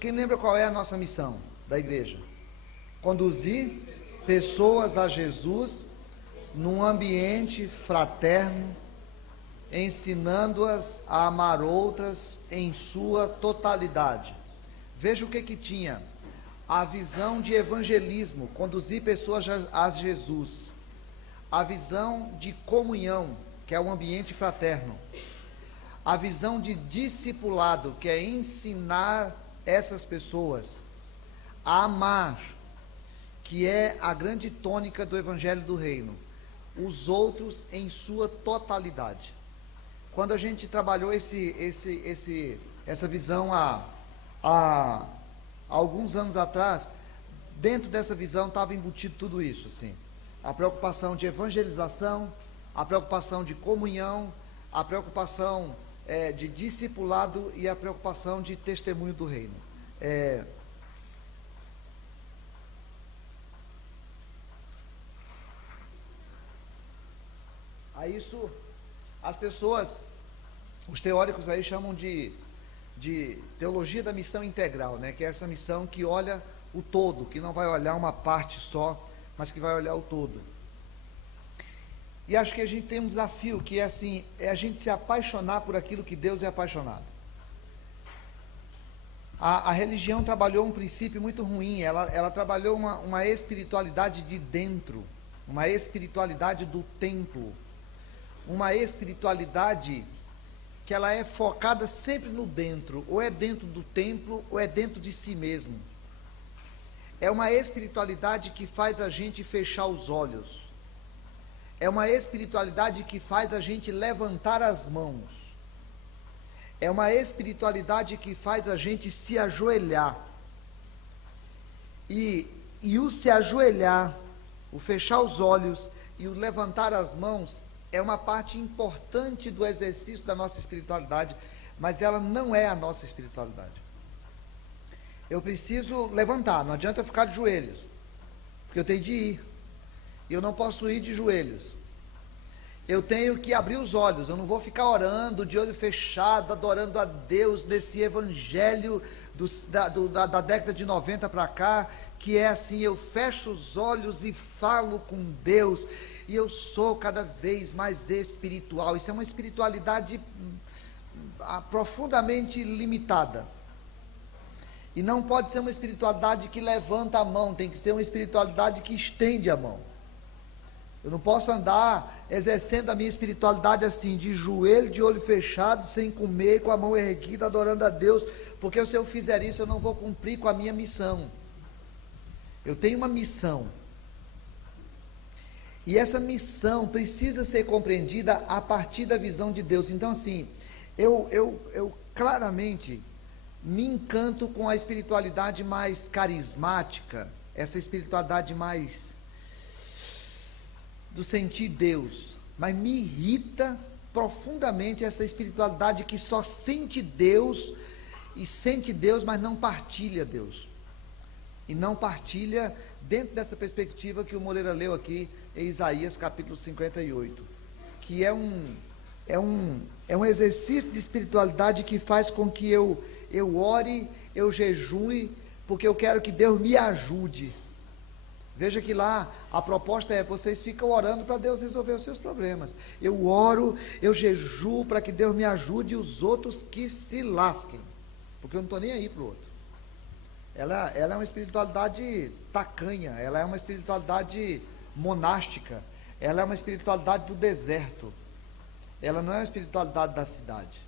Quem lembra qual é a nossa missão da igreja? Conduzir pessoas a Jesus num ambiente fraterno, ensinando-as a amar outras em sua totalidade. Veja o que tinha: a visão de evangelismo, conduzir pessoas a Jesus; a visão de comunhão, que é o ambiente fraterno; a visão de discipulado, que é ensinar essas pessoas a amar, que é a grande tônica do Evangelho do Reino, os outros em sua totalidade. Quando a gente trabalhou essa visão há alguns anos atrás, dentro dessa visão estava embutido tudo isso, assim: a preocupação de evangelização, a preocupação de comunhão, a preocupação de discipulado e a preocupação de testemunho do reino. A isso as pessoas, os teóricos aí chamam de teologia da missão integral, né? Que é essa missão que olha o todo, que não vai olhar uma parte só, mas que vai olhar o todo. E acho que a gente tem um desafio, que é assim, é a gente se apaixonar por aquilo que Deus é apaixonado. A religião trabalhou um princípio muito ruim, ela trabalhou uma espiritualidade de dentro, uma espiritualidade do templo, uma espiritualidade que ela é focada sempre no dentro, ou é dentro do templo, ou é dentro de si mesmo. É uma espiritualidade que faz a gente fechar os olhos. É uma espiritualidade que faz a gente levantar as mãos. É uma espiritualidade que faz a gente se ajoelhar. E o se ajoelhar, o fechar os olhos e o levantar as mãos é uma parte importante do exercício da nossa espiritualidade, mas ela não é a nossa espiritualidade. Eu preciso levantar, não adianta eu ficar de joelhos, porque eu tenho de ir. E eu não posso ir de joelhos. Eu tenho que abrir os olhos. Eu não vou ficar orando de olho fechado, adorando a Deus nesse evangelho da década de 90 para cá, que é assim: eu fecho os olhos e falo com Deus, e eu sou cada vez mais espiritual. Isso é uma espiritualidade profundamente limitada. E não pode ser uma espiritualidade que levanta a mão, tem que ser uma espiritualidade que estende a mão. Eu não posso andar exercendo a minha espiritualidade assim, de joelho, de olho fechado, sem comer, com a mão erguida, adorando a Deus, porque se eu fizer isso, eu não vou cumprir com a minha missão. Eu tenho uma missão. E essa missão precisa ser compreendida a partir da visão de Deus. Então, assim, eu claramente me encanto com a espiritualidade mais carismática, essa espiritualidade mais do sentir Deus, mas me irrita profundamente essa espiritualidade que só sente Deus, mas não partilha Deus, e não partilha dentro dessa perspectiva que o Moreira leu aqui em Isaías capítulo 58, que é um exercício de espiritualidade que faz com que eu ore, eu jejue, porque eu quero que Deus me ajude. Veja que lá a proposta é: vocês ficam orando para Deus resolver os seus problemas. Eu oro, eu jejuo para que Deus me ajude, e os outros que se lasquem, porque eu não estou nem aí para o outro. Ela é uma espiritualidade tacanha, ela é uma espiritualidade monástica, ela é uma espiritualidade do deserto, ela não é uma espiritualidade da cidade.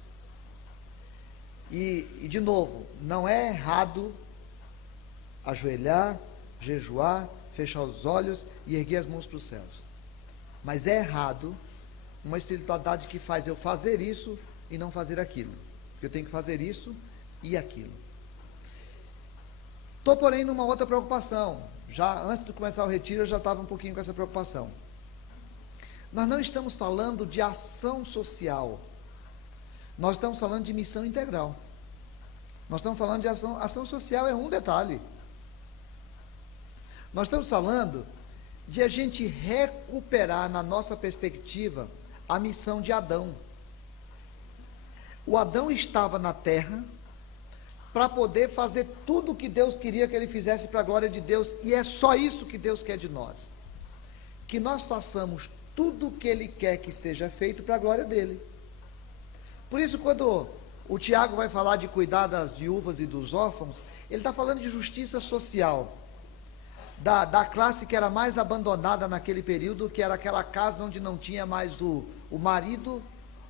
E de novo, não é errado ajoelhar, jejuar, fechar os olhos e erguer as mãos para os céus. Mas é errado uma espiritualidade que faz eu fazer isso e não fazer aquilo. Eu tenho que fazer isso e aquilo. Estou, porém, numa outra preocupação. Já antes de começar o retiro, eu já estava um pouquinho com essa preocupação. Nós não estamos falando de ação social. Nós estamos falando de missão integral. Nós estamos falando de ação social é um detalhe. Nós estamos falando de a gente recuperar na nossa perspectiva a missão de Adão. O Adão estava na terra para poder fazer tudo o que Deus queria que ele fizesse para a glória de Deus, e é só isso que Deus quer de nós. Que nós façamos tudo o que Ele quer que seja feito para a glória dEle. Por isso, quando o Tiago vai falar de cuidar das viúvas e dos órfãos, ele está falando de justiça social, da classe que era mais abandonada naquele período, que era aquela casa onde não tinha mais o marido,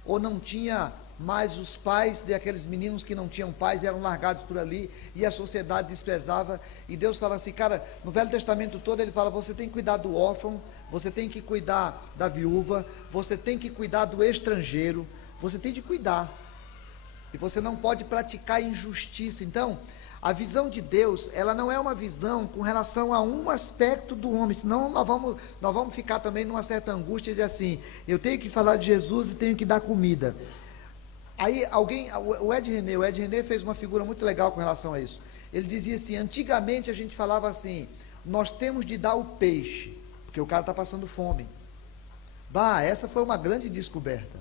ou não tinha mais os pais, de aqueles meninos que não tinham pais, eram largados por ali, e a sociedade desprezava, e Deus fala assim, cara, no Velho Testamento todo ele fala, você tem que cuidar do órfão, você tem que cuidar da viúva, você tem que cuidar do estrangeiro, você tem de cuidar, e você não pode praticar injustiça. Então, a visão de Deus, ela não é uma visão com relação a um aspecto do homem, senão nós vamos ficar também numa certa angústia de assim, eu tenho que falar de Jesus e tenho que dar comida. Aí o Ed René fez uma figura muito legal com relação a isso. Ele dizia assim, antigamente a gente falava assim, nós temos de dar o peixe, porque o cara está passando fome. Essa foi uma grande descoberta.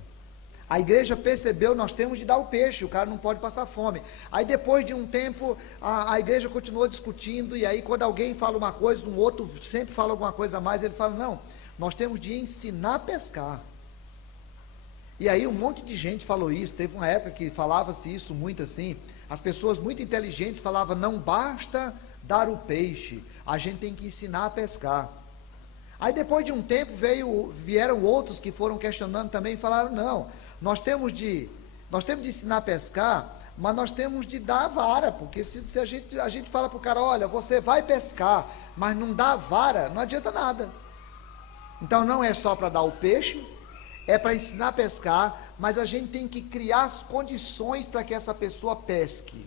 A igreja percebeu, nós temos de dar o peixe, o cara não pode passar fome. Aí depois de um tempo, a igreja continuou discutindo, e aí quando alguém fala uma coisa, um outro sempre fala alguma coisa a mais, ele fala, não, nós temos de ensinar a pescar. E aí um monte de gente falou isso, teve uma época que falava-se isso muito assim, as pessoas muito inteligentes falavam, não basta dar o peixe, a gente tem que ensinar a pescar. Aí depois de um tempo vieram outros que foram questionando também e falaram, não, nós temos de ensinar a pescar, mas nós temos de dar a vara, porque se a gente fala para o cara, olha, você vai pescar, mas não dá a vara, não adianta nada. Então não é só para dar o peixe, é para ensinar a pescar, mas a gente tem que criar as condições para que essa pessoa pesque.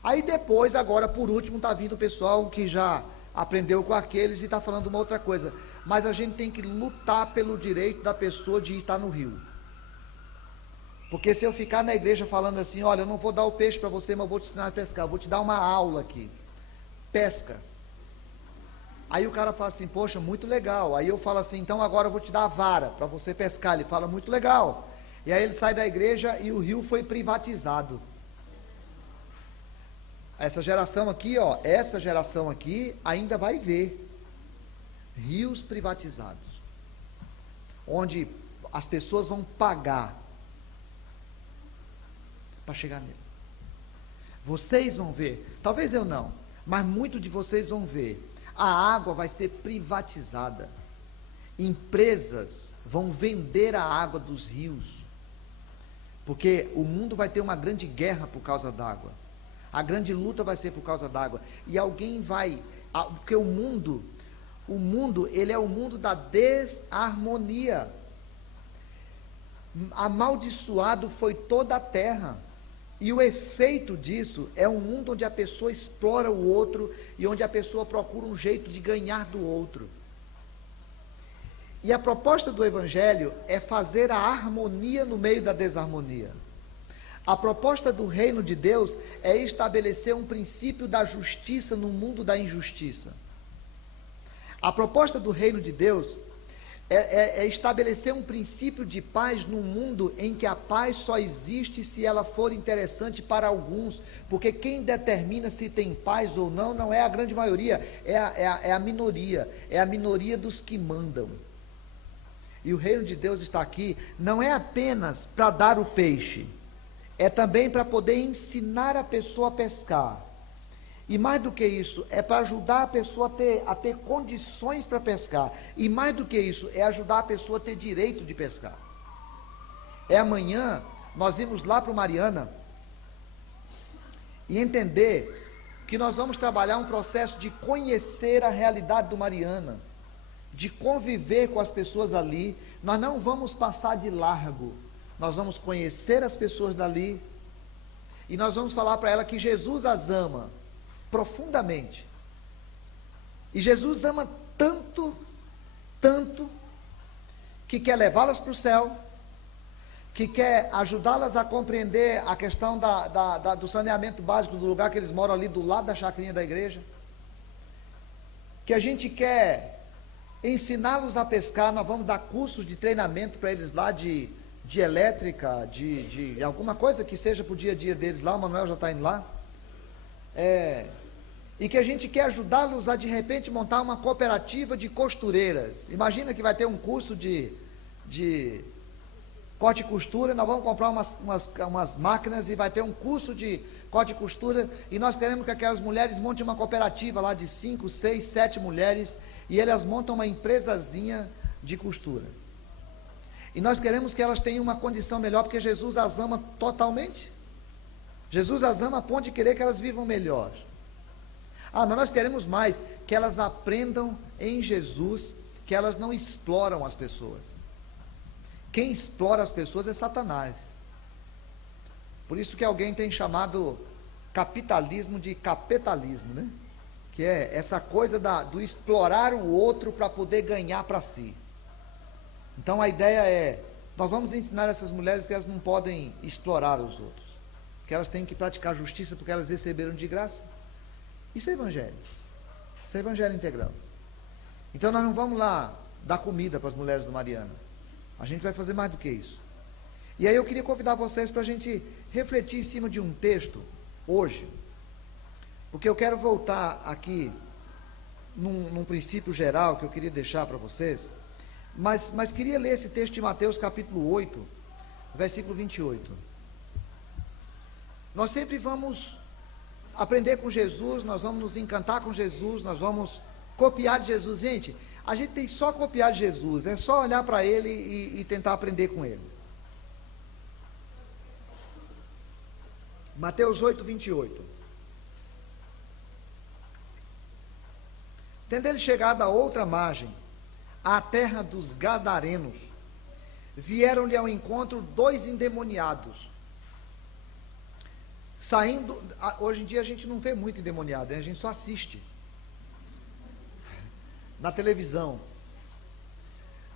Aí depois, agora por último, está vindo o pessoal que já aprendeu com aqueles e está falando uma outra coisa, mas a gente tem que lutar pelo direito da pessoa de estar no rio. Porque se eu ficar na igreja falando assim, olha, eu não vou dar o peixe para você, mas eu vou te ensinar a pescar, eu vou te dar uma aula aqui, pesca. Aí o cara fala assim, poxa, muito legal. Aí eu falo assim, então agora eu vou te dar a vara para você pescar. Ele fala, muito legal. E aí ele sai da igreja e o rio foi privatizado. Essa geração aqui ainda vai ver rios privatizados, onde as pessoas vão pagar para chegar nele. Vocês vão ver, talvez eu não, mas muitos de vocês vão ver. A água vai ser privatizada. Empresas vão vender a água dos rios. Porque o mundo vai ter uma grande guerra por causa d'água. A grande luta vai ser por causa d'água. E alguém vai... Porque o mundo, ele é o mundo da desarmonia. Amaldiçoado foi toda a terra. E o efeito disso é um mundo onde a pessoa explora o outro e onde a pessoa procura um jeito de ganhar do outro. E a proposta do Evangelho é fazer a harmonia no meio da desarmonia. A proposta do reino de Deus é estabelecer um princípio da justiça no mundo da injustiça. A proposta do reino de Deus é estabelecer um princípio de paz num mundo em que a paz só existe se ela for interessante para alguns, porque quem determina se tem paz ou não, não é a grande maioria, é a minoria dos que mandam. E o reino de Deus está aqui, não é apenas para dar o peixe, é também para poder ensinar a pessoa a pescar. E mais do que isso, é para ajudar a pessoa a ter condições para pescar. E mais do que isso, é ajudar a pessoa a ter direito de pescar. Amanhã, nós irmos lá para o Mariana e entender que nós vamos trabalhar um processo de conhecer a realidade do Mariana, de conviver com as pessoas ali. Nós não vamos passar de largo, nós vamos conhecer as pessoas dali, e nós vamos falar para ela que Jesus as ama profundamente, e Jesus ama tanto, tanto, que quer levá-las para o céu, que quer ajudá-las a compreender a questão do saneamento básico do lugar que eles moram ali, do lado da chacrinha da igreja, que a gente quer ensiná-los a pescar. Nós vamos dar cursos de treinamento para eles lá, de elétrica, de alguma coisa que seja para o dia a dia deles lá. O Manuel já está indo lá, e que a gente quer ajudá-los a de repente montar uma cooperativa de costureiras. Imagina que vai ter um curso de corte e costura, nós vamos comprar umas máquinas e vai ter um curso de corte e costura, e nós queremos que aquelas mulheres montem uma cooperativa lá de 5, 6, 7 mulheres, e elas montam uma empresazinha de costura. E nós queremos que elas tenham uma condição melhor, porque Jesus as ama totalmente. Jesus as ama a ponto de querer que elas vivam melhor. Mas nós queremos mais, que elas aprendam em Jesus, que elas não exploram as pessoas. Quem explora as pessoas é Satanás. Por isso que alguém tem chamado capitalismo de capitalismo, né? Que é essa coisa do explorar o outro para poder ganhar para si. Então a ideia é, nós vamos ensinar essas mulheres que elas não podem explorar os outros, que elas têm que praticar justiça porque elas receberam de graça. Isso é evangelho. Isso é evangelho integral. Então nós não vamos lá dar comida para as mulheres do Mariana. A gente vai fazer mais do que isso. E aí eu queria convidar vocês para a gente refletir em cima de um texto, hoje, porque eu quero voltar aqui num princípio geral que eu queria deixar para vocês, mas queria ler esse texto de Mateus capítulo 8, versículo 28. Nós sempre vamos aprender com Jesus, nós vamos nos encantar com Jesus, nós vamos copiar de Jesus. Gente, a gente tem só copiar de Jesus, é só olhar para ele e tentar aprender com ele. Mateus 8, 28. Tendo ele chegado a outra margem, à terra dos Gadarenos, vieram-lhe ao encontro 2 endemoniados. Saindo, hoje em dia a gente não vê muito endemoniado, né? A gente só assiste na televisão.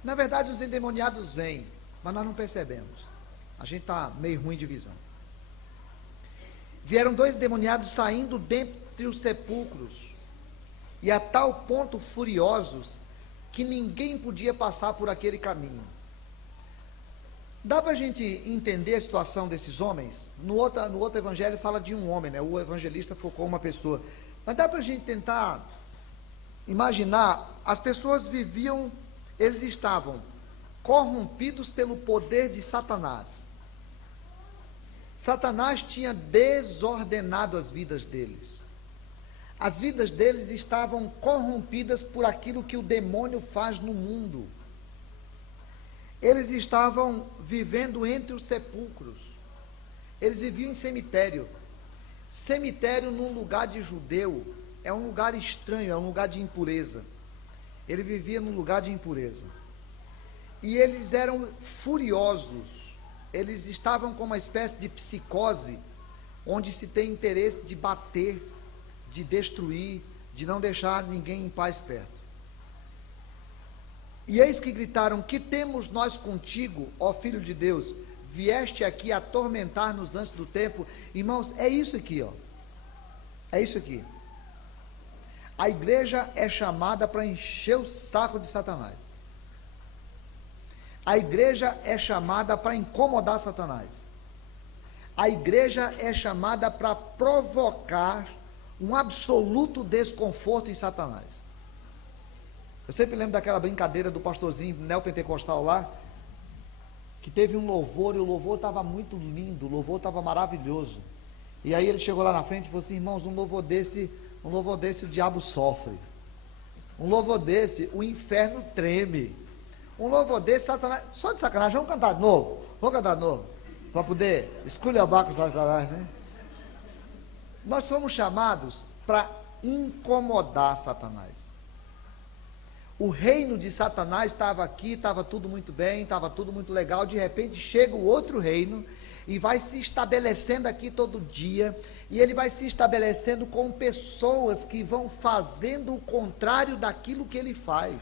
Na verdade, os endemoniados vêm, mas nós não percebemos. A gente está meio ruim de visão. Vieram 2 endemoniados saindo dentre os sepulcros, e a tal ponto furiosos, que ninguém podia passar por aquele caminho. Dá para a gente entender a situação desses homens? No outro evangelho fala de um homem, né? O evangelista focou uma pessoa. Mas dá para a gente tentar imaginar, as pessoas viviam, eles estavam corrompidos pelo poder de Satanás. Satanás tinha desordenado as vidas deles. As vidas deles estavam corrompidas por aquilo que o demônio faz no mundo. Eles estavam vivendo entre os sepulcros. Eles viviam em cemitério. Cemitério num lugar de judeu é um lugar estranho, é um lugar de impureza. Ele vivia num lugar de impureza. E eles eram furiosos. Eles estavam com uma espécie de psicose, onde se tem interesse de bater, de destruir, de não deixar ninguém em paz perto. E eis que gritaram: que temos nós contigo, ó Filho de Deus? Vieste aqui atormentar-nos antes do tempo. Irmãos, é isso aqui, ó. É isso aqui. A igreja é chamada para encher o saco de Satanás. A igreja é chamada para incomodar Satanás. A igreja é chamada para provocar um absoluto desconforto em Satanás. Eu sempre lembro daquela brincadeira do pastorzinho neopentecostal lá, que teve um louvor, e o louvor estava muito lindo, o louvor estava maravilhoso. E aí ele chegou lá na frente e falou assim: irmãos, um louvor desse o diabo sofre. Um louvor desse, o inferno treme. Um louvor desse, Satanás, só de sacanagem, vamos cantar de novo. Vamos cantar de novo, para poder esculhambar com Satanás, né? Nós somos chamados para incomodar Satanás. O reino de Satanás estava aqui, estava tudo muito bem, estava tudo muito legal, de repente chega o outro reino e vai se estabelecendo aqui todo dia, e ele vai se estabelecendo com pessoas que vão fazendo o contrário daquilo que ele faz.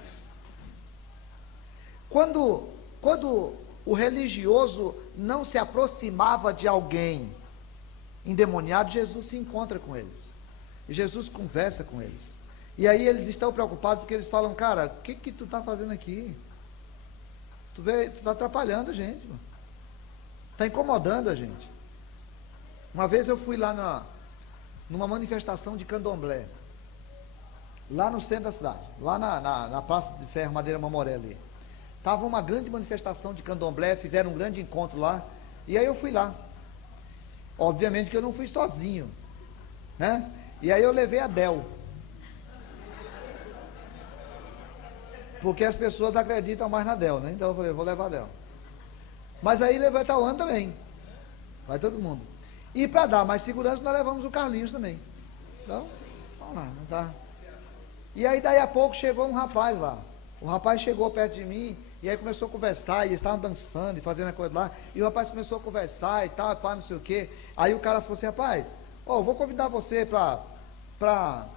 Quando o religioso não se aproximava de alguém endemoniado, Jesus se encontra com eles, e Jesus conversa com eles. E aí eles estão preocupados porque eles falam: cara, o que tu está fazendo aqui? Tu está atrapalhando a gente, está incomodando a gente. Uma vez eu fui lá numa manifestação de candomblé, lá no centro da cidade, lá na Praça de Ferro Madeira Mamoré ali. Estava uma grande manifestação de candomblé, fizeram um grande encontro lá, e aí eu fui lá. Obviamente que eu não fui sozinho, né? E aí eu levei a Del, porque as pessoas acreditam mais na Del, né? Então eu falei: eu vou levar a Del. Mas aí levei a Tauan também, vai todo mundo. E para dar mais segurança, nós levamos o Carlinhos também. Então, vamos lá, não tá? E aí daí a pouco chegou um rapaz lá. O rapaz chegou perto de mim, e aí começou a conversar, e eles estavam dançando e fazendo a coisa lá, e o rapaz começou a conversar e tal, pá, não sei o quê. Aí o cara falou assim: rapaz, eu vou convidar você para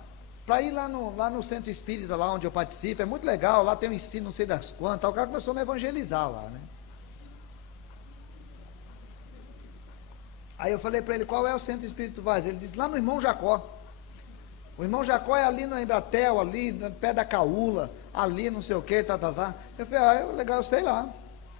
ir lá no centro espírita, lá onde eu participo, é muito legal, lá tem um ensino não sei das quantas. O cara começou a me evangelizar lá, né? Aí eu falei para ele: qual é o centro espírita que tu vais? Ele disse: lá no Irmão Jacó. O Irmão Jacó é ali no Embratel, ali no pé da Caúla, ali não sei o que, tá. Eu falei: legal, eu sei lá.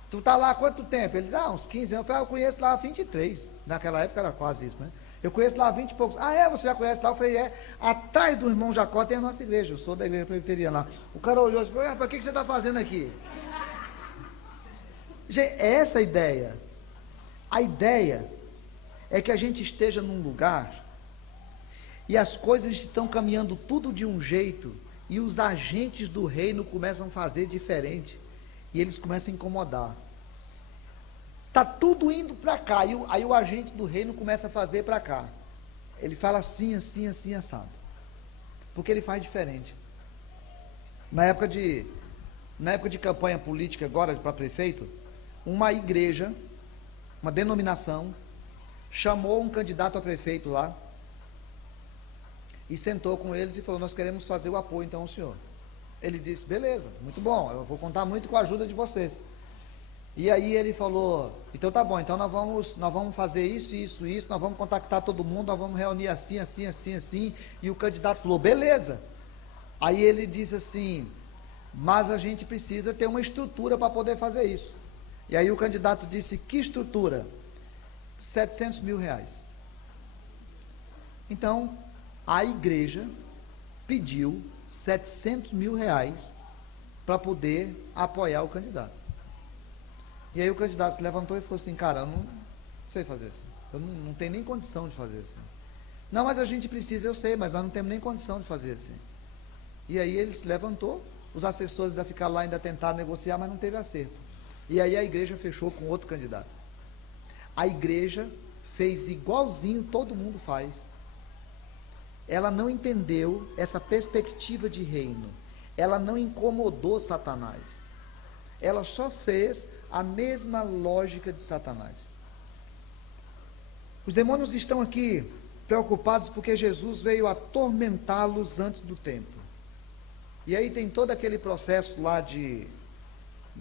Tu tá lá há quanto tempo? Ele disse: uns 15 anos. Eu falei: eu conheço lá há 23. Naquela época era quase isso, né? Eu conheço lá há 20 e poucos. Você já conhece lá? Eu falei: atrás do Irmão Jacó tem a nossa igreja, eu sou da igreja presbiteriana lá. O cara olhou e falou: para que você está fazendo aqui? Gente, é essa a ideia. A ideia é que a gente esteja num lugar e as coisas estão caminhando tudo de um jeito, e os agentes do reino começam a fazer diferente, e eles começam a incomodar. Está tudo indo para cá, e aí o agente do reino começa a fazer para cá. Ele fala assim, assim, assim, assado. Porque ele faz diferente. Na época de campanha política agora para prefeito, uma igreja, uma denominação, chamou um candidato a prefeito lá, e sentou com eles e falou: nós queremos fazer o apoio então ao senhor. Ele disse: beleza, muito bom, eu vou contar muito com a ajuda de vocês. E aí ele falou: então tá bom, então nós vamos fazer isso, nós vamos contactar todo mundo, nós vamos reunir assim, assim, assim, assim. E o candidato falou: beleza. Aí ele disse assim: mas a gente precisa ter uma estrutura para poder fazer isso. E aí o candidato disse: que estrutura? 700 mil reais. Então a igreja pediu 700 mil reais para poder apoiar o candidato. E aí o candidato se levantou e falou assim: cara, eu não sei fazer assim, eu não tenho nem condição de fazer assim. Não, mas a gente precisa, eu sei, mas nós não temos nem condição de fazer assim. E aí ele se levantou, os assessores ainda ficaram lá, ainda tentaram negociar, mas não teve acerto. E aí a igreja fechou com outro candidato. A igreja fez igualzinho todo mundo faz. Ela não entendeu essa perspectiva de reino. Ela não incomodou Satanás. Ela só fez a mesma lógica de Satanás. Os demônios estão aqui preocupados porque Jesus veio atormentá-los antes do tempo. E aí tem todo aquele processo lá de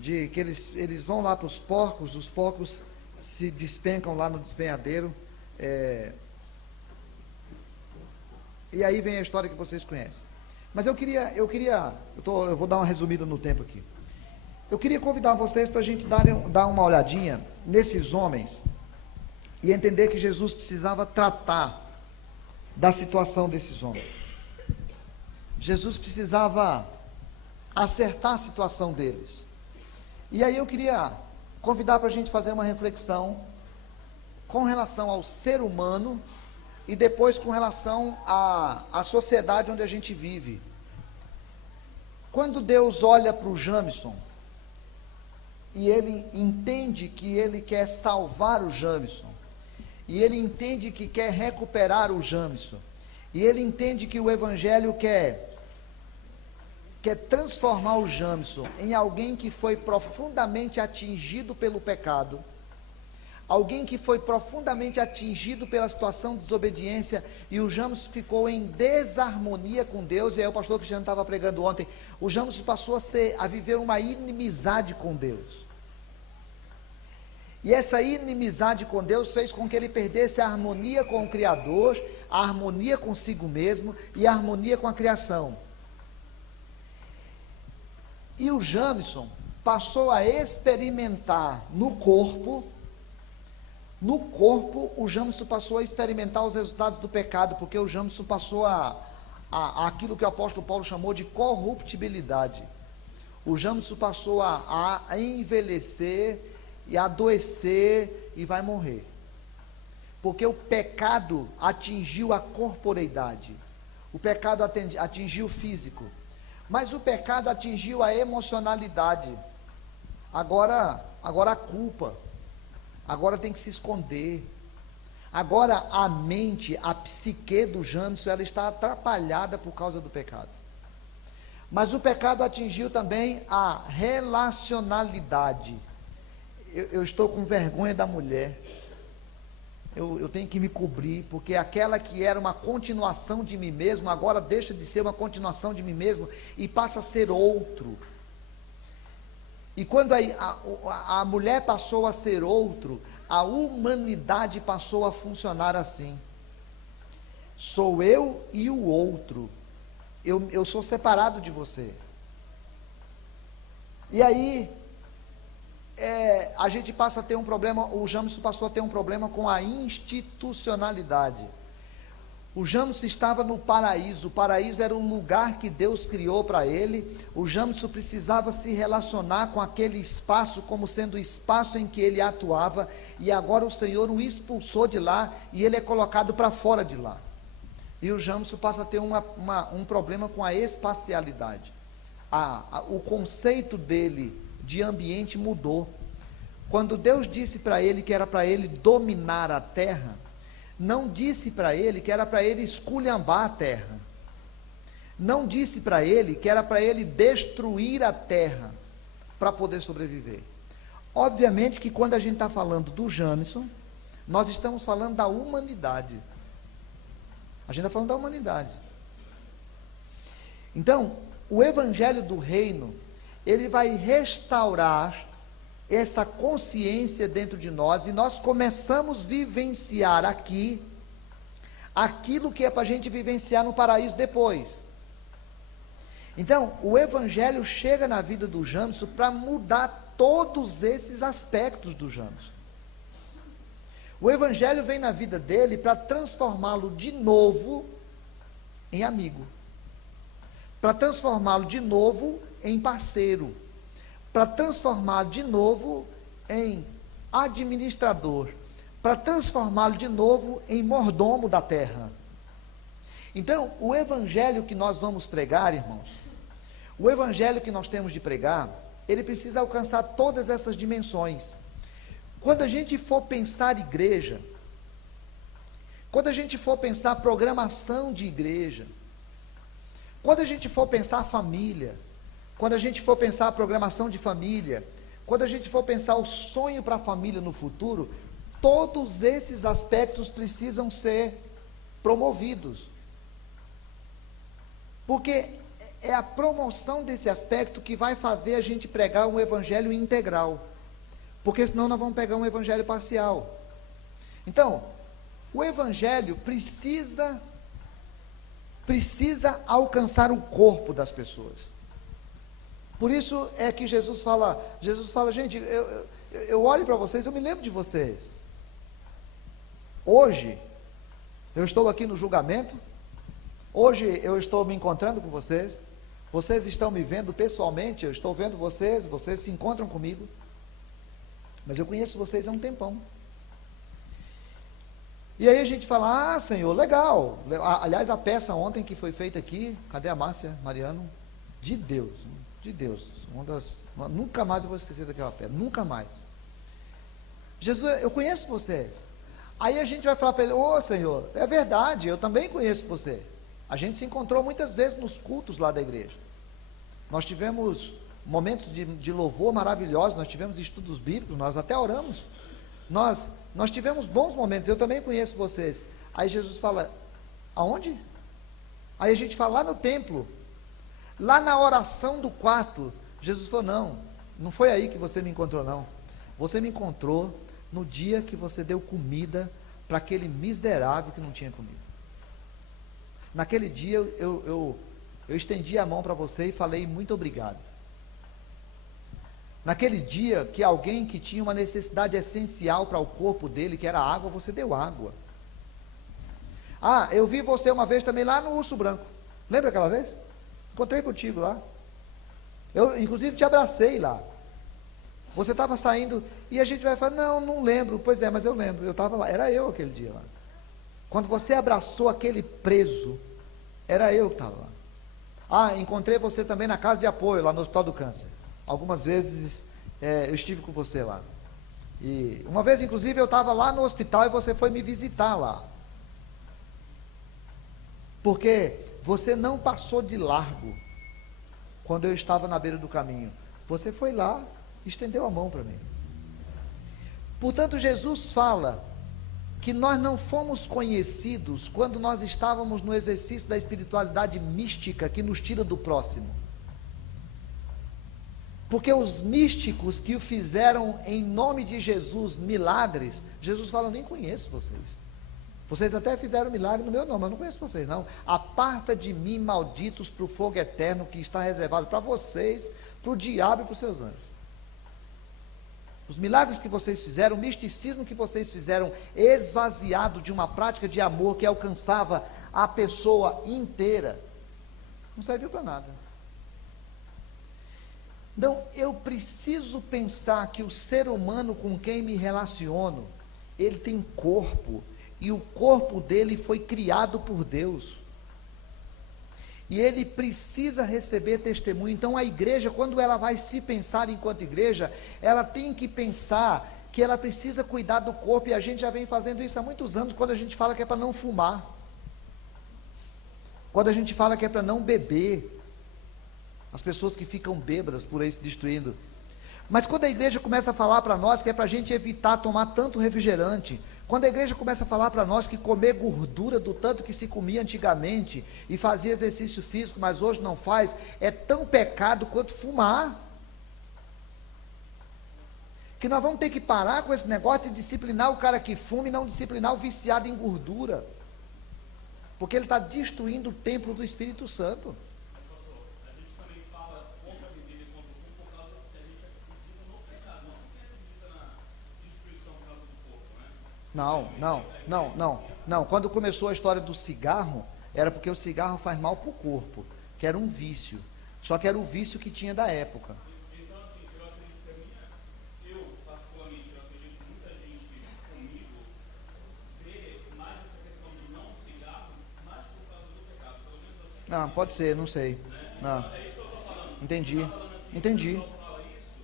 que eles vão lá para os porcos se despencam lá no despenhadeiro. E aí vem a história que vocês conhecem. Mas eu vou dar uma resumida no tempo aqui. Eu queria convidar vocês para a gente dar uma olhadinha nesses homens e entender que Jesus precisava tratar da situação desses homens. Jesus precisava acertar a situação deles. E aí eu queria convidar para a gente fazer uma reflexão com relação ao ser humano e depois com relação à sociedade onde a gente vive. Quando Deus olha para o Jamison e ele entende que ele quer salvar o Jamison, e ele entende que quer recuperar o Jamison, E ele entende que o Evangelho quer transformar o Jamison em alguém que foi profundamente atingido pelo pecado, alguém que foi profundamente atingido pela situação de desobediência, e o Jamison ficou em desarmonia com Deus. E aí o pastor Cristiano estava pregando ontem, o Jamison passou a viver uma inimizade com Deus, e essa inimizade com Deus fez com que ele perdesse a harmonia com o Criador, a harmonia consigo mesmo e a harmonia com a criação. E o Jamison passou a experimentar no corpo o Jamison passou a experimentar os resultados do pecado, porque o Jamison passou aquilo que o apóstolo Paulo chamou de corruptibilidade. O Jamison passou a envelhecer e adoecer e vai morrer, porque o pecado atingiu a corporeidade, o pecado atingiu o físico, mas o pecado atingiu a emocionalidade. Agora a culpa, agora tem que se esconder. Agora a mente, a psique do Jamison, ela está atrapalhada por causa do pecado. Mas o pecado atingiu também a relacionalidade. Eu estou com vergonha da mulher. Eu tenho que me cobrir, porque aquela que era uma continuação de mim mesmo, agora deixa de ser uma continuação de mim mesmo e passa a ser outro. E quando a mulher passou a ser outro, a humanidade passou a funcionar assim. Sou eu e o outro. Eu sou separado de você. E aí, a gente passa a ter um problema, o Jamison passou a ter um problema com a institucionalidade. O Jamison estava no paraíso, o paraíso era um lugar que Deus criou para ele. O Jamison precisava se relacionar com aquele espaço como sendo o espaço em que ele atuava, e agora o Senhor o expulsou de lá, e ele é colocado para fora de lá. E o Jamison passa a ter um problema com a espacialidade. O conceito dele de ambiente mudou. Quando Deus disse para ele que era para ele dominar a terra, não disse para ele que era para ele esculhambar a terra, não disse para ele que era para ele destruir a terra para poder sobreviver. Obviamente que quando a gente está falando do Jamison, nós estamos falando da humanidade. A gente está falando da humanidade. Então, o Evangelho do Reino, ele vai restaurar essa consciência dentro de nós, e nós começamos a vivenciar aqui aquilo que é para a gente vivenciar no paraíso depois. Então, o Evangelho chega na vida do Jamison para mudar todos esses aspectos do Jamison. O Evangelho vem na vida dele para transformá-lo de novo em amigo, para transformá-lo de novo em parceiro, para transformá-lo de novo em administrador, para transformá-lo de novo em mordomo da terra. Então, o Evangelho que nós vamos pregar, irmãos, o Evangelho que nós temos de pregar, ele precisa alcançar todas essas dimensões. Quando a gente for pensar igreja, quando a gente for pensar programação de igreja, quando a gente for pensar família, quando a gente for pensar programação de família, quando a gente for pensar o sonho para a família no futuro, todos esses aspectos precisam ser promovidos. Porque é a promoção desse aspecto que vai fazer a gente pregar um evangelho integral. Porque senão nós vamos pegar um evangelho parcial. Então, o evangelho precisa alcançar o corpo das pessoas. Por isso é que Jesus fala, gente, eu olho para vocês, eu me lembro de vocês. Hoje, eu estou aqui no julgamento, hoje eu estou me encontrando com vocês, vocês estão me vendo pessoalmente, eu estou vendo vocês, vocês se encontram comigo, mas eu conheço vocês há um tempão. E aí a gente fala, Senhor, legal. Aliás, a peça ontem que foi feita aqui, cadê a Márcia, Mariano? De Deus, nunca mais eu vou esquecer daquela peça, nunca mais. Jesus, eu conheço vocês. Aí a gente vai falar para ele: ô Senhor, é verdade, eu também conheço você. A gente se encontrou muitas vezes nos cultos lá da igreja. Nós tivemos momentos de louvor maravilhosos, nós tivemos estudos bíblicos, nós até oramos. Nós tivemos bons momentos, eu também conheço vocês. Aí Jesus fala: aonde? Aí a gente fala: lá no templo, lá na oração do quarto. Jesus falou: não foi aí que você me encontrou, não. Você me encontrou no dia que você deu comida para aquele miserável que não tinha comida. Naquele dia eu estendi a mão para você e falei: muito obrigado. Naquele dia que alguém que tinha uma necessidade essencial para o corpo dele, que era água, você deu água. Ah, eu vi você uma vez também lá no Urso Branco. Lembra aquela vez? Encontrei contigo lá. Eu inclusive te abracei lá. Você estava saindo e a gente vai falar: não lembro. Pois é, mas eu lembro, eu estava lá, era eu aquele dia lá. Quando você abraçou aquele preso, era eu que estava lá. Ah, encontrei você também na casa de apoio, lá no Hospital do Câncer. Algumas vezes eu estive com você lá. E uma vez, inclusive, eu estava lá no hospital e você foi me visitar lá. Porque você não passou de largo quando eu estava na beira do caminho. Você foi lá, estendeu a mão para mim. Portanto, Jesus fala que nós não fomos conhecidos quando nós estávamos no exercício da espiritualidade mística que nos tira do próximo. Porque os místicos que o fizeram em nome de Jesus, milagres, Jesus fala: eu nem conheço vocês. Vocês até fizeram milagre no meu nome, eu não conheço vocês não. Aparta de mim, malditos, para o fogo eterno que está reservado para vocês, para o diabo e para os seus anjos. Os milagres que vocês fizeram, o misticismo que vocês fizeram, esvaziado de uma prática de amor que alcançava a pessoa inteira, não serviu para nada. Então, eu preciso pensar que o ser humano com quem me relaciono, ele tem corpo, e o corpo dele foi criado por Deus. E ele precisa receber testemunho. Então a igreja, quando ela vai se pensar enquanto igreja, ela tem que pensar que ela precisa cuidar do corpo, e a gente já vem fazendo isso há muitos anos, quando a gente fala que é para não fumar, quando a gente fala que é para não beber, as pessoas que ficam bêbadas por aí se destruindo. Mas quando a igreja começa a falar para nós que é para a gente evitar tomar tanto refrigerante, quando a igreja começa a falar para nós que comer gordura do tanto que se comia antigamente, e fazia exercício físico, mas hoje não faz, é tão pecado quanto fumar, que nós vamos ter que parar com esse negócio de disciplinar o cara que fuma e não disciplinar o viciado em gordura, porque ele está destruindo o templo do Espírito Santo. Não. Quando começou a história do cigarro, era porque o cigarro faz mal para o corpo, que era um vício. Só que era o vício que tinha da época. Então, assim, eu acredito que a minha, eu particularmente, eu acredito que muita gente comigo vê mais essa questão de não cigarro, mais por causa do pecado. Pelo menos assim. Não, pode ser, não sei. Não. É isso que eu estou falando. Entendi. Assim, Entendi. o pessoal fala isso,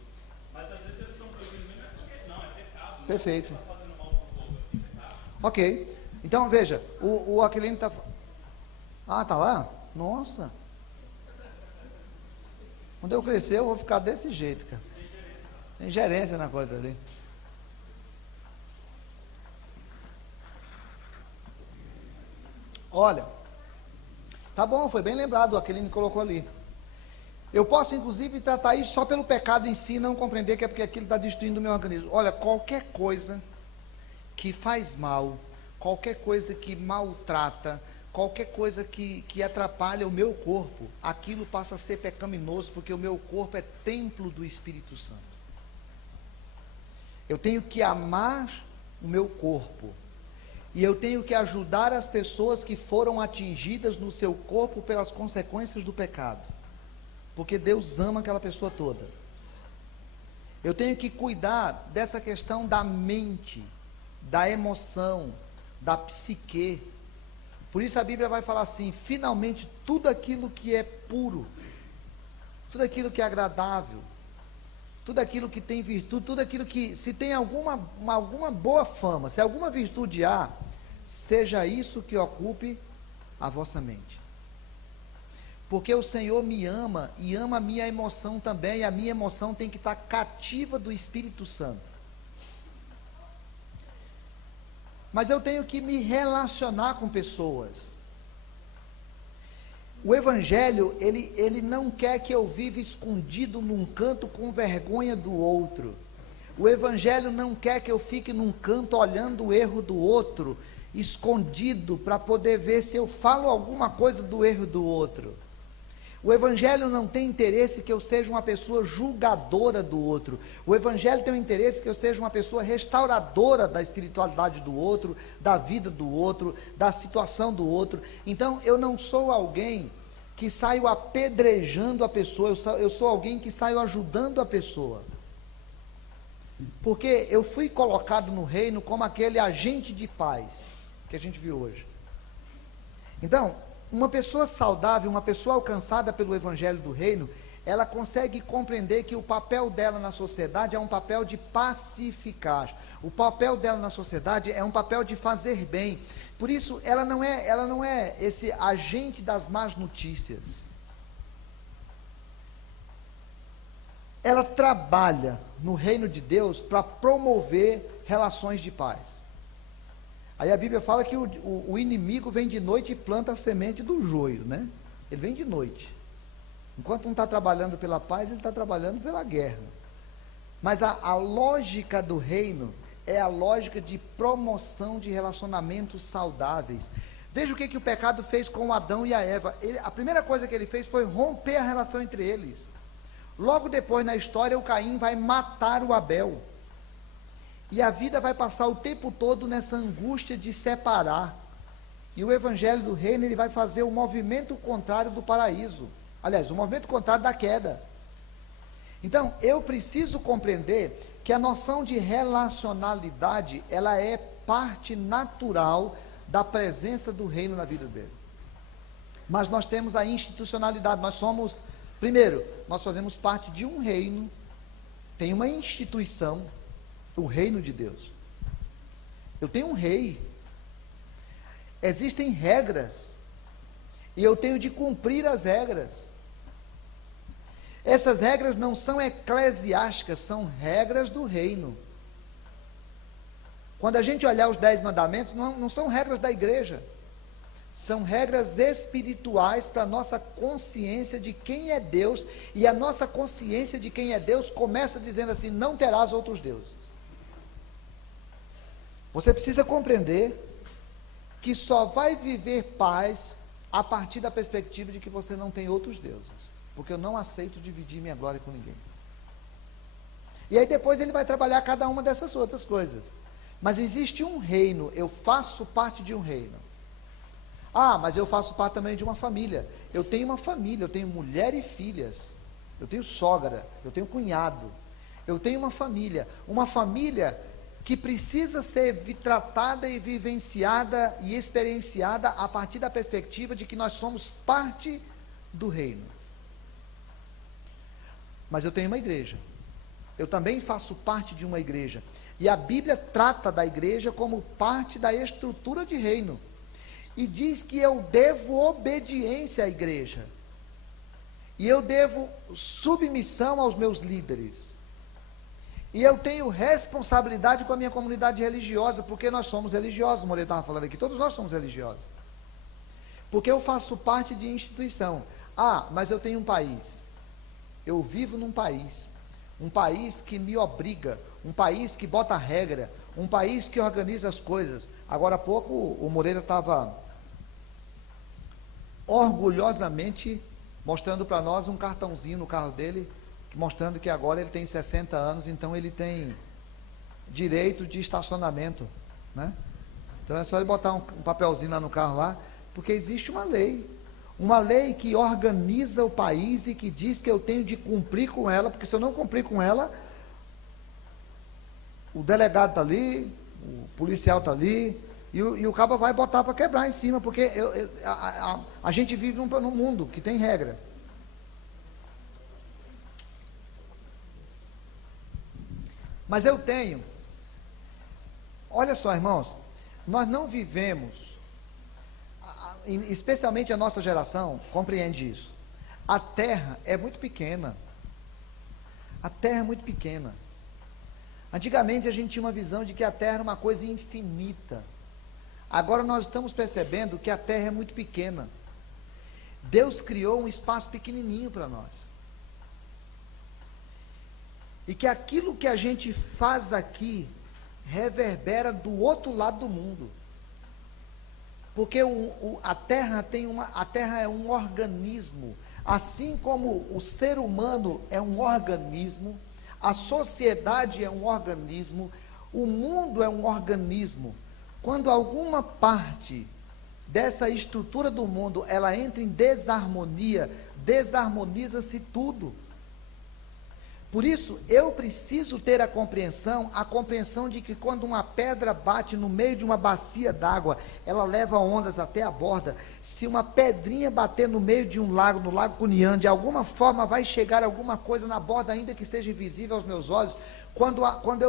mas às vezes eles estão proibindo mesmo, é porque não, é pecado. Perfeito. Está fazendo mal para o povo, é pecado. Ok. Então veja, o Aquilino está. Ah, tá lá? Nossa. Quando eu crescer, eu vou ficar desse jeito, cara. Tem gerência na coisa ali. Olha, tá bom, foi bem lembrado, o Aquilino colocou ali. Eu posso, inclusive, tratar isso só pelo pecado em si, não compreender que é porque aquilo está destruindo o meu organismo. Olha, qualquer coisa que faz mal, qualquer coisa que maltrata, qualquer coisa que atrapalha o meu corpo, aquilo passa a ser pecaminoso, porque o meu corpo é templo do Espírito Santo. Eu tenho que amar o meu corpo, e eu tenho que ajudar as pessoas que foram atingidas no seu corpo pelas consequências do pecado, porque Deus ama aquela pessoa toda. Eu tenho que cuidar dessa questão da mente, da emoção, da psique. Por isso a Bíblia vai falar assim: finalmente tudo aquilo que é puro, tudo aquilo que é agradável, tudo aquilo que tem virtude, tudo aquilo que, se tem alguma boa fama, se alguma virtude há, seja isso que ocupe a vossa mente. Porque o Senhor me ama e ama a minha emoção também, e a minha emoção tem que estar cativa do Espírito Santo. Mas eu tenho que me relacionar com pessoas. O Evangelho, ele não quer que eu viva escondido num canto com vergonha do outro. O Evangelho não quer que eu fique num canto olhando o erro do outro, escondido, para poder ver se eu falo alguma coisa do erro do outro. O Evangelho não tem interesse que eu seja uma pessoa julgadora do outro. O Evangelho tem o interesse que eu seja uma pessoa restauradora da espiritualidade do outro, da vida do outro, da situação do outro. Então, eu não sou alguém que saio apedrejando a pessoa, eu sou alguém que saio ajudando a pessoa. Porque eu fui colocado no reino como aquele agente de paz que a gente viu hoje. Então, uma pessoa saudável, uma pessoa alcançada pelo Evangelho do Reino, ela consegue compreender que o papel dela na sociedade é um papel de pacificar. O papel dela na sociedade é um papel de fazer bem. Por isso, ela não é esse agente das más notícias. Ela trabalha no reino de Deus para promover relações de paz. Aí a Bíblia fala que o inimigo vem de noite e planta a semente do joio, né? Ele vem de noite. Enquanto um está trabalhando pela paz, ele está trabalhando pela guerra. Mas a lógica do reino é a lógica de promoção de relacionamentos saudáveis. Veja o que o pecado fez com Adão e a Eva. A primeira coisa que ele fez foi romper a relação entre eles. Logo depois na história, o Caim vai matar o Abel. E a vida vai passar o tempo todo nessa angústia de separar. E o Evangelho do Reino, ele vai fazer o movimento contrário do paraíso. Aliás, o movimento contrário da queda. Então, eu preciso compreender que a noção de relacionalidade, ela é parte natural da presença do reino na vida dele. Mas nós temos a institucionalidade, primeiro, nós fazemos parte de um reino, tem uma instituição, o reino de Deus. Eu tenho um rei, existem regras, e eu tenho de cumprir as regras. Essas regras não são eclesiásticas, são regras do reino. Quando a gente olhar os 10 mandamentos, não são regras da igreja, são regras espirituais para a nossa consciência de quem é Deus, e a nossa consciência de quem é Deus começa dizendo assim: não terás outros deuses. Você precisa compreender que só vai viver paz a partir da perspectiva de que você não tem outros deuses, porque eu não aceito dividir minha glória com ninguém. E aí depois ele vai trabalhar cada uma dessas outras coisas. Mas existe um reino, eu faço parte de um reino. Ah, mas eu faço parte também de uma família. Eu tenho uma família, eu tenho mulher e filhas, eu tenho sogra, eu tenho cunhado, eu tenho uma família que precisa ser tratada e vivenciada e experienciada a partir da perspectiva de que nós somos parte do reino. Mas eu tenho uma igreja, eu também faço parte de uma igreja, e a Bíblia trata da igreja como parte da estrutura de reino, e diz que eu devo obediência à igreja, e eu devo submissão aos meus líderes, e eu tenho responsabilidade com a minha comunidade religiosa, porque nós somos religiosos. O Moreira estava falando aqui, todos nós somos religiosos, porque eu faço parte de instituição. Ah, mas eu tenho um país, eu vivo num país, um país que me obriga, um país que bota regra, um país que organiza as coisas. Agora há pouco o Moreira estava orgulhosamente mostrando para nós um cartãozinho no carro dele, mostrando que agora ele tem 60 anos, então ele tem direito de estacionamento, né? Então é só ele botar um papelzinho lá no carro lá, porque existe uma lei que organiza o país e que diz que eu tenho de cumprir com ela, porque se eu não cumprir com ela, o delegado está ali, o policial está ali, e o cabo vai botar para quebrar em cima, porque a gente vive num mundo que tem regra. Mas eu tenho, olha só, irmãos, nós não vivemos, especialmente a nossa geração, compreende isso. A terra é muito pequena. A terra é muito pequena. Antigamente a gente tinha uma visão de que a terra era uma coisa infinita. Agora nós estamos percebendo que a terra é muito pequena. Deus criou um espaço pequenininho para nós. E que aquilo que a gente faz aqui reverbera do outro lado do mundo. Porque a terra é um organismo. Assim como o ser humano é um organismo, a sociedade é um organismo, o mundo é um organismo. Quando alguma parte dessa estrutura do mundo, ela entra em desarmonia, desarmoniza-se tudo. Por isso, eu preciso ter a compreensão de que quando uma pedra bate no meio de uma bacia d'água, ela leva ondas até a borda. Se uma pedrinha bater no meio de um lago, no Lago Cuniã, de alguma forma vai chegar alguma coisa na borda, ainda que seja invisível aos meus olhos. Quando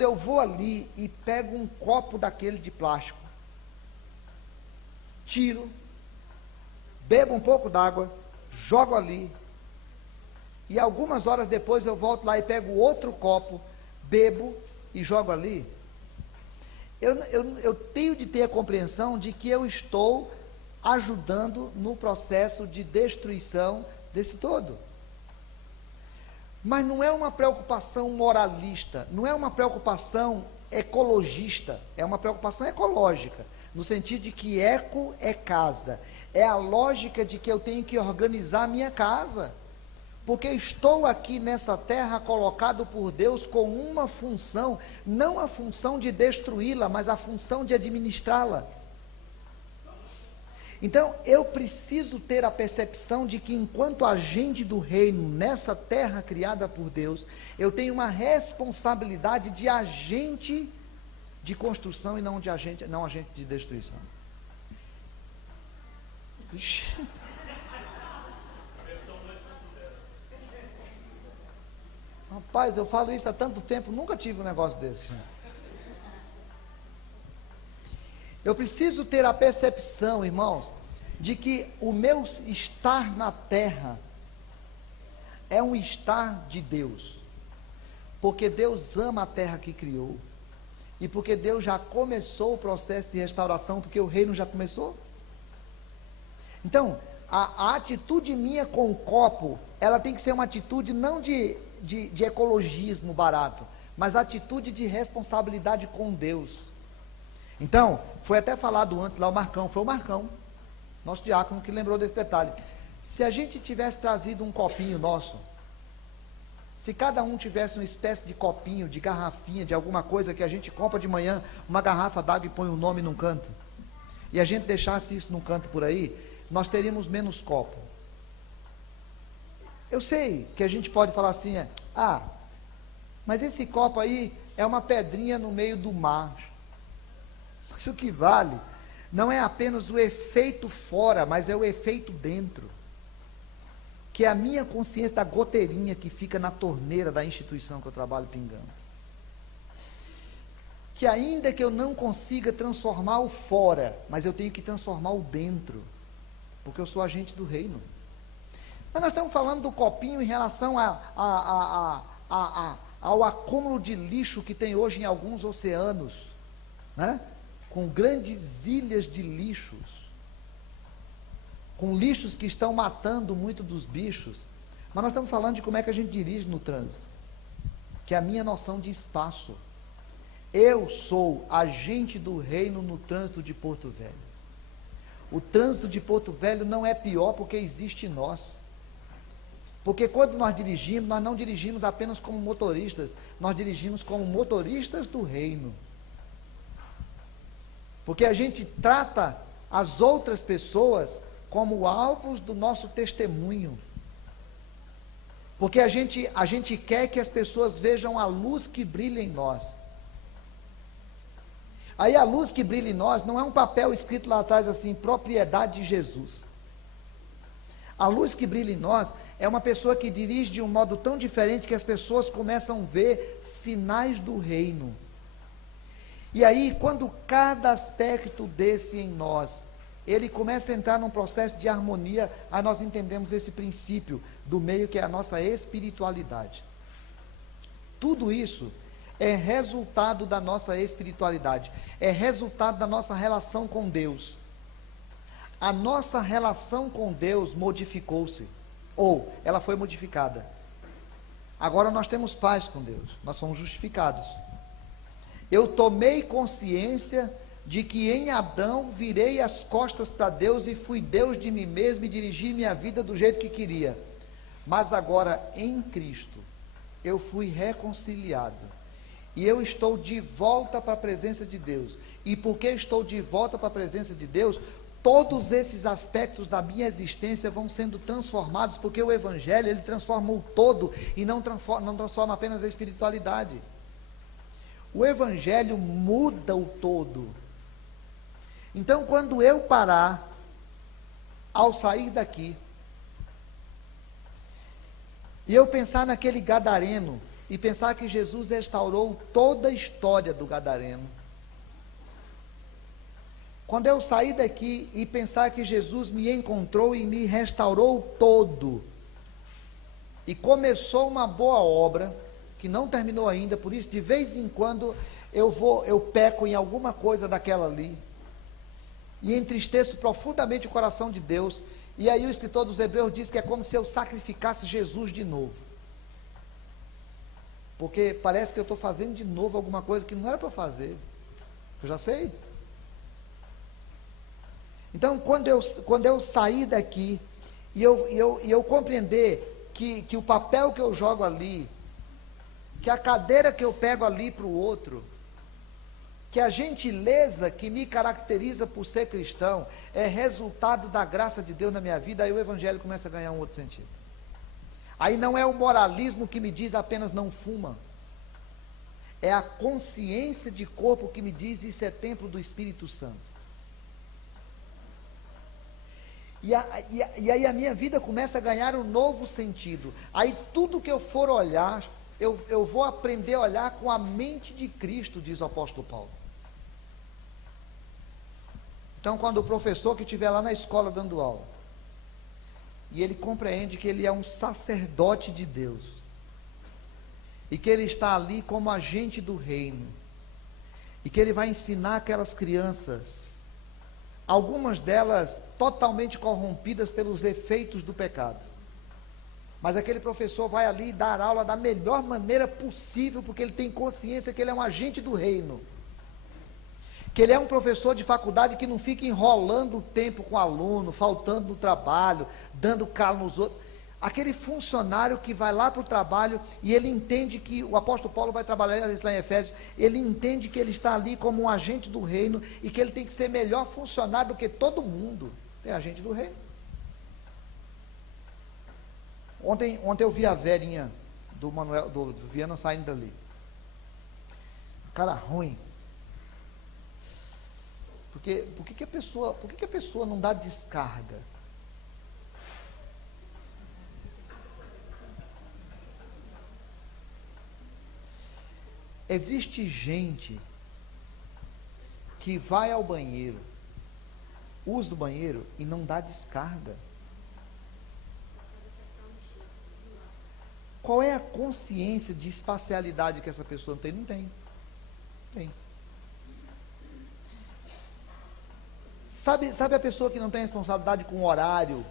eu vou ali e pego um copo daquele de plástico, tiro, bebo um pouco d'água, jogo ali, e algumas horas depois eu volto lá e pego outro copo, bebo e jogo ali. Eu tenho de ter a compreensão de que eu estou ajudando no processo de destruição desse todo. Mas não é uma preocupação moralista, não é uma preocupação ecologista, é uma preocupação ecológica, no sentido de que eco é casa, é a lógica de que eu tenho que organizar a minha casa, porque estou aqui nessa terra colocado por Deus com uma função, não a função de destruí-la, mas a função de administrá-la. Então, eu preciso ter a percepção de que enquanto agente do reino, nessa terra criada por Deus, eu tenho uma responsabilidade de agente de construção e não agente de destruição. Ixi. Rapaz, eu falo isso há tanto tempo, nunca tive um negócio desse. Eu preciso ter a percepção, irmãos, de que o meu estar na terra é um estar de Deus, porque Deus ama a terra que criou, e porque Deus já começou o processo de restauração, porque o reino já começou. Então, a atitude minha com o copo, ela tem que ser uma atitude não de ecologismo barato, mas atitude de responsabilidade com Deus. Então, foi até falado antes lá foi o Marcão, nosso diácono, que lembrou desse detalhe. Se a gente tivesse trazido um copinho nosso, se cada um tivesse uma espécie de copinho, de garrafinha, de alguma coisa que a gente compra de manhã, uma garrafa d'água e põe um nome num canto, e a gente deixasse isso num canto por aí, nós teríamos menos copo. Eu sei que a gente pode falar assim, mas esse copo aí é uma pedrinha no meio do mar. Mas o que vale não é apenas o efeito fora, mas é o efeito dentro. Que é a minha consciência da goteirinha que fica na torneira da instituição que eu trabalho pingando. Que ainda que eu não consiga transformar o fora, mas eu tenho que transformar o dentro, porque eu sou agente do reino. Mas nós estamos falando do copinho em relação ao acúmulo de lixo que tem hoje em alguns oceanos, né? Com grandes ilhas de lixos, com lixos que estão matando muito dos bichos. Mas nós estamos falando de como é que a gente dirige no trânsito, que é a minha noção de espaço. Eu sou agente do reino no trânsito de Porto Velho. O trânsito de Porto Velho não é pior porque existe nós. Porque quando nós dirigimos, nós não dirigimos apenas como motoristas, nós dirigimos como motoristas do reino. Porque a gente trata as outras pessoas como alvos do nosso testemunho. Porque a gente quer que as pessoas vejam a luz que brilha em nós. Aí a luz que brilha em nós não é um papel escrito lá atrás assim, propriedade de Jesus. A luz que brilha em nós é uma pessoa que dirige de um modo tão diferente que as pessoas começam a ver sinais do reino. E aí, quando cada aspecto desse em nós, ele começa a entrar num processo de harmonia, aí nós entendemos esse princípio do meio que é a nossa espiritualidade. Tudo isso é resultado da nossa espiritualidade, é resultado da nossa relação com Deus. A nossa relação com Deus modificou-se, ou ela foi modificada. Agora nós temos paz com Deus, nós somos justificados. Eu tomei consciência de que em Adão virei as costas para Deus e fui Deus de mim mesmo e dirigi minha vida do jeito que queria. Mas agora em Cristo, eu fui reconciliado. E eu estou de volta para a presença de Deus. E porque estou de volta para a presença de Deus, todos esses aspectos da minha existência vão sendo transformados, porque o Evangelho, ele transforma o todo e não transforma apenas a espiritualidade. O Evangelho muda o todo. Então, quando eu parar, ao sair daqui, e eu pensar naquele gadareno, e pensar que Jesus restaurou toda a história do gadareno, quando eu sair daqui e pensar que Jesus me encontrou e me restaurou todo, e começou uma boa obra, que não terminou ainda, por isso de vez em quando eu peco em alguma coisa daquela ali, e entristeço profundamente o coração de Deus, e aí o escritor dos Hebreus diz que é como se eu sacrificasse Jesus de novo, porque parece que eu estou fazendo de novo alguma coisa que não era para fazer, eu já sei. Então, quando eu sair daqui, e eu compreender que o papel que eu jogo ali, que a cadeira que eu pego ali para o outro, que a gentileza que me caracteriza por ser cristão, é resultado da graça de Deus na minha vida, aí o Evangelho começa a ganhar um outro sentido. Aí não é o moralismo que me diz apenas não fuma, é a consciência de corpo que me diz isso é templo do Espírito Santo. E aí a minha vida começa a ganhar um novo sentido. Aí tudo que eu for olhar, eu vou aprender a olhar com a mente de Cristo, diz o apóstolo Paulo. Então, quando o professor que estiver lá na escola dando aula, e ele compreende que ele é um sacerdote de Deus, e que ele está ali como agente do reino, e que ele vai ensinar aquelas crianças, algumas delas totalmente corrompidas pelos efeitos do pecado, mas aquele professor vai ali dar aula da melhor maneira possível, porque ele tem consciência que ele é um agente do reino, que ele é um professor de faculdade que não fica enrolando o tempo com o aluno, faltando no trabalho, dando calo nos outros. Aquele funcionário que vai lá para o trabalho e ele entende que o apóstolo Paulo vai trabalhar isso lá em Efésios, ele entende que ele está ali como um agente do reino e que ele tem que ser melhor funcionário do que todo mundo. É agente do reino. Ontem eu vi a velhinha do Viana saindo dali. Cara ruim. Por que a pessoa não dá descarga? Existe gente que vai ao banheiro, usa o banheiro e não dá descarga. Qual é a consciência de espacialidade que essa pessoa tem? Não tem. Tem. Sabe a pessoa que não tem responsabilidade com o horário,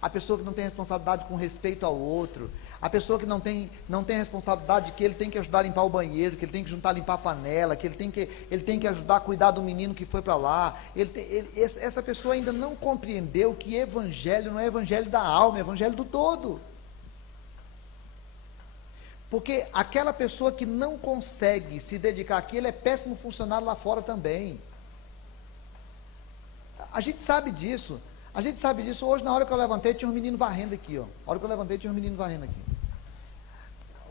a pessoa que não tem responsabilidade com respeito ao outro, a pessoa que não tem responsabilidade que ele tem que ajudar a limpar o banheiro, que ele tem que juntar a limpar a panela, que ele tem que ajudar a cuidar do menino que foi para lá, essa pessoa ainda não compreendeu que evangelho não é evangelho da alma, é evangelho do todo. Porque aquela pessoa que não consegue se dedicar àquilo é péssimo funcionário lá fora também. A gente sabe disso. Hoje, na hora que eu levantei, tinha um menino varrendo aqui, ó.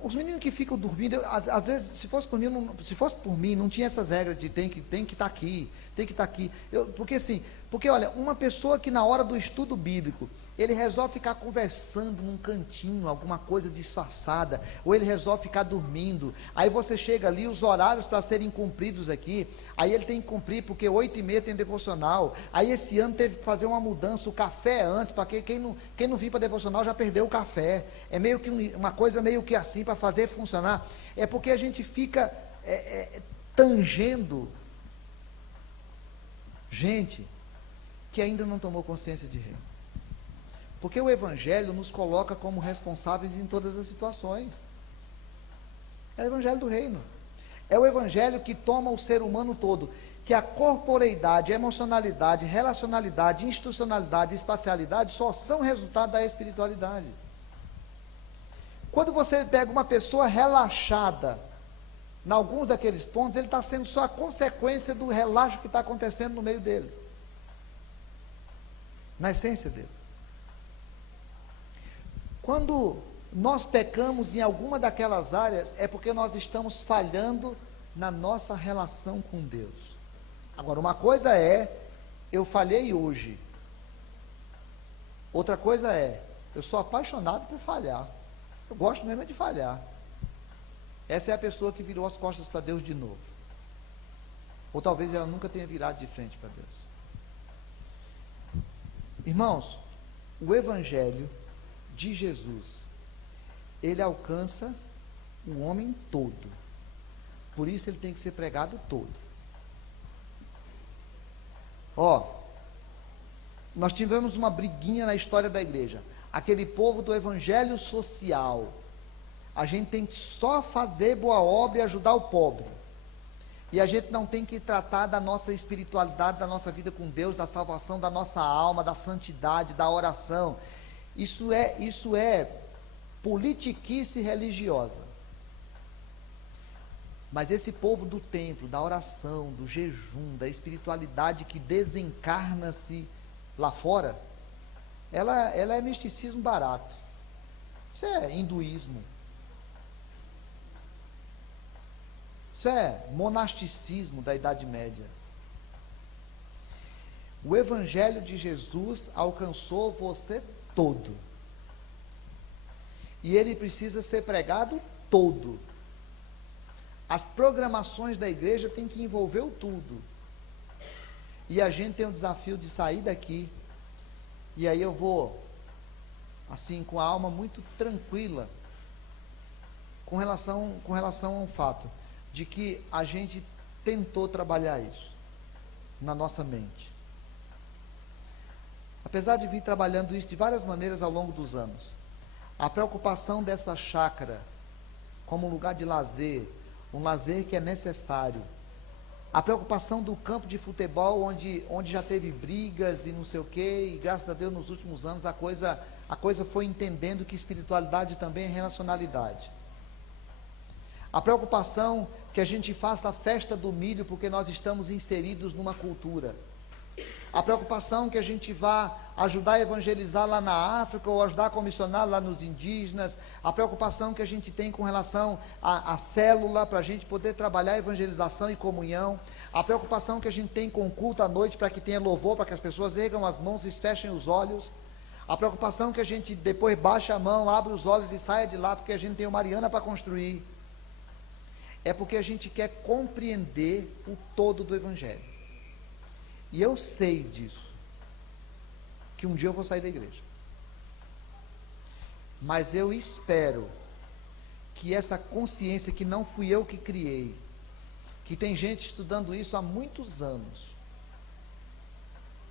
Os meninos que ficam dormindo, às vezes, se fosse por mim, não tinha essas regras de tem que estar aqui, tem que estar aqui. Porque olha, uma pessoa que na hora do estudo bíblico, ele resolve ficar conversando num cantinho, alguma coisa disfarçada, ou ele resolve ficar dormindo. Aí você chega ali, os horários para serem cumpridos aqui, aí ele tem que cumprir, porque 8h30 tem devocional. Aí esse ano teve que fazer uma mudança, o café antes, para quem não vir para devocional já perdeu o café. É meio que uma coisa meio que assim, para fazer funcionar. É porque a gente fica tangendo gente que ainda não tomou consciência de reino. Porque o Evangelho nos coloca como responsáveis em todas as situações. É o Evangelho do reino. É o Evangelho que toma o ser humano todo, que a corporeidade, emocionalidade, relacionalidade, institucionalidade, espacialidade só são resultado da espiritualidade. Quando você pega uma pessoa relaxada, em alguns daqueles pontos, ele está sendo só a consequência do relaxo que está acontecendo no meio dele, na essência dele. Quando nós pecamos em alguma daquelas áreas, é porque nós estamos falhando na nossa relação com Deus. Agora, uma coisa é, eu falhei hoje. Outra coisa é, eu sou apaixonado por falhar. Eu gosto mesmo de falhar. Essa é a pessoa que virou as costas para Deus de novo. Ou talvez ela nunca tenha virado de frente para Deus. Irmãos, o Evangelho de Jesus, ele alcança o homem todo. Por isso ele tem que ser pregado todo. Nós tivemos uma briguinha na história da igreja. Aquele povo do evangelho social. A gente tem que só fazer boa obra e ajudar o pobre. E a gente não tem que tratar da nossa espiritualidade, da nossa vida com Deus, da salvação da nossa alma, da santidade, da oração. Isso é politiquice religiosa. Mas esse povo do templo, da oração, do jejum, da espiritualidade que desencarna-se lá fora, ela é misticismo barato. Isso é hinduísmo. Isso é monasticismo da Idade Média. O Evangelho de Jesus alcançou você todo. E ele precisa ser pregado todo. As programações da igreja têm que envolver o tudo. E a gente tem o desafio de sair daqui. E aí eu vou, assim, com a alma muito tranquila, com relação a um fato, de que a gente tentou trabalhar isso na nossa mente. Apesar de vir trabalhando isso de várias maneiras ao longo dos anos, a preocupação dessa chácara como um lugar de lazer, um lazer que é necessário, a preocupação do campo de futebol onde já teve brigas e não sei o quê, e graças a Deus nos últimos anos a coisa foi entendendo que espiritualidade também é relacionalidade. A preocupação que a gente faça a festa do milho porque nós estamos inseridos numa cultura. A preocupação que a gente vá ajudar a evangelizar lá na África ou ajudar a comissionar lá nos indígenas. A preocupação que a gente tem com relação à célula para a gente poder trabalhar evangelização e comunhão. A preocupação que a gente tem com o culto à noite para que tenha louvor, para que as pessoas ergam as mãos e fechem os olhos. A preocupação que a gente depois baixa a mão, abre os olhos e saia de lá porque a gente tem uma Mariana para construir. É porque a gente quer compreender o todo do Evangelho. E eu sei disso, que um dia eu vou sair da igreja. Mas eu espero que essa consciência que não fui eu que criei, que tem gente estudando isso há muitos anos.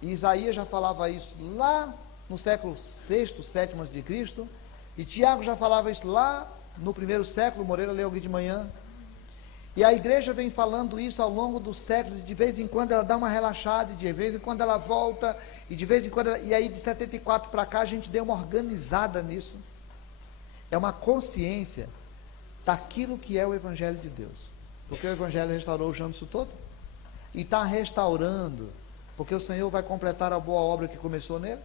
E Isaías já falava isso lá no século VI, VII a.C., de Cristo, e Tiago já falava isso lá no primeiro século, Moreira leu aqui de manhã. E a igreja vem falando isso ao longo dos séculos, e de vez em quando ela dá uma relaxada, e de vez em quando ela volta, e de vez em quando e aí de 74 para cá a gente deu uma organizada nisso. É uma consciência daquilo que é o Evangelho de Deus. Porque o Evangelho restaurou o Jânio todo, e está restaurando, porque o Senhor vai completar a boa obra que começou nele.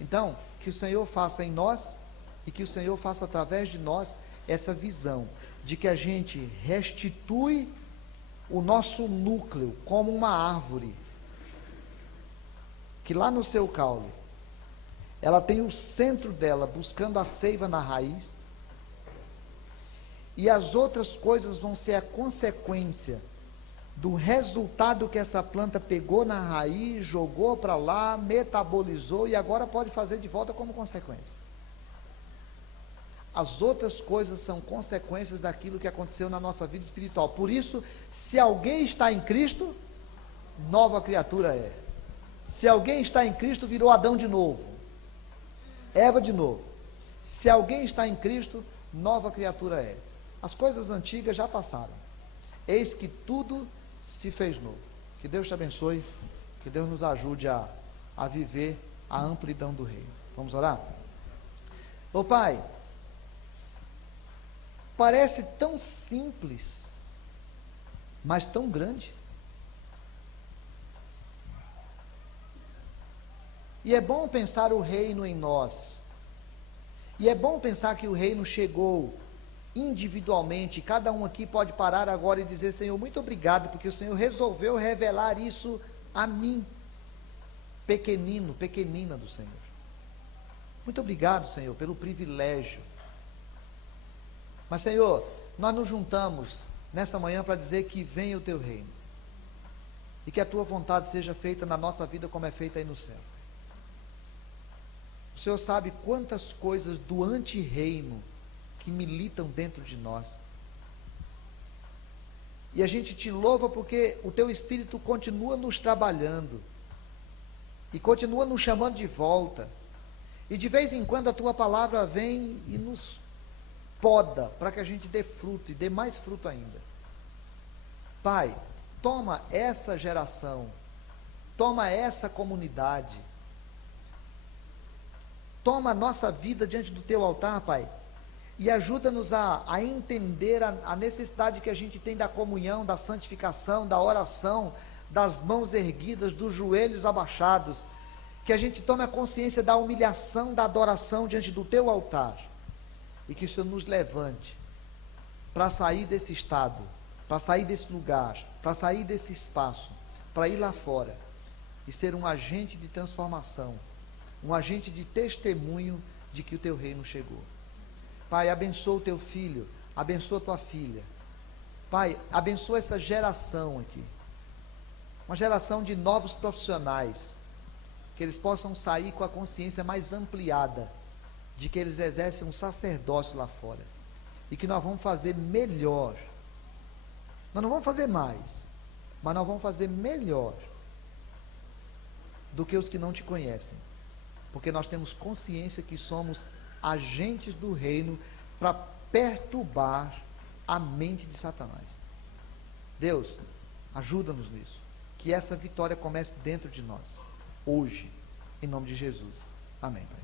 Então, que o Senhor faça em nós, e que o Senhor faça através de nós, essa visão de que a gente restitui o nosso núcleo como uma árvore, que lá no seu caule ela tem o centro dela buscando a seiva na raiz, e as outras coisas vão ser a consequência do resultado que essa planta pegou na raiz, jogou para lá, metabolizou e agora pode fazer de volta como consequência. As outras coisas são consequências daquilo que aconteceu na nossa vida espiritual. Por isso, se alguém está em Cristo, nova criatura é. Se alguém está em Cristo, virou Adão de novo, Eva de novo. Se alguém está em Cristo, nova criatura é. As coisas antigas já passaram. Eis que tudo se fez novo. Que Deus te abençoe, que Deus nos ajude a viver a amplidão do reino. Vamos orar? Ô Pai, parece tão simples, mas tão grande. E é bom pensar o reino em nós. E é bom pensar que o reino chegou individualmente. Cada um aqui pode parar agora e dizer: Senhor, muito obrigado, porque o Senhor resolveu revelar isso a mim, pequenino, pequenina do Senhor. Muito obrigado, Senhor, pelo privilégio. Mas, Senhor, nós nos juntamos nessa manhã para dizer que venha o teu reino, e que a tua vontade seja feita na nossa vida como é feita aí no céu. O Senhor sabe quantas coisas do anti-reino que militam dentro de nós. E a gente te louva porque o teu Espírito continua nos trabalhando, e continua nos chamando de volta, e de vez em quando a tua palavra vem e nos poda, para que a gente dê fruto, e dê mais fruto ainda. Pai, toma essa geração, toma essa comunidade, toma a nossa vida diante do teu altar, Pai, e ajuda-nos a entender a necessidade que a gente tem da comunhão, da santificação, da oração, das mãos erguidas, dos joelhos abaixados, que a gente tome a consciência da humilhação, da adoração diante do teu altar, e que o Senhor nos levante para sair desse estado, para sair desse lugar, para sair desse espaço, para ir lá fora e ser um agente de transformação, um agente de testemunho de que o teu reino chegou. Pai, abençoa o teu filho, abençoa a tua filha. Pai, abençoa essa geração aqui, uma geração de novos profissionais, que eles possam sair com a consciência mais ampliada de que eles exercem um sacerdócio lá fora, e que nós vamos fazer melhor. Nós não vamos fazer mais, mas nós vamos fazer melhor do que os que não te conhecem, porque nós temos consciência que somos agentes do reino para perturbar a mente de Satanás. Deus, ajuda-nos nisso, que essa vitória comece dentro de nós, hoje, em nome de Jesus. Amém, Pai.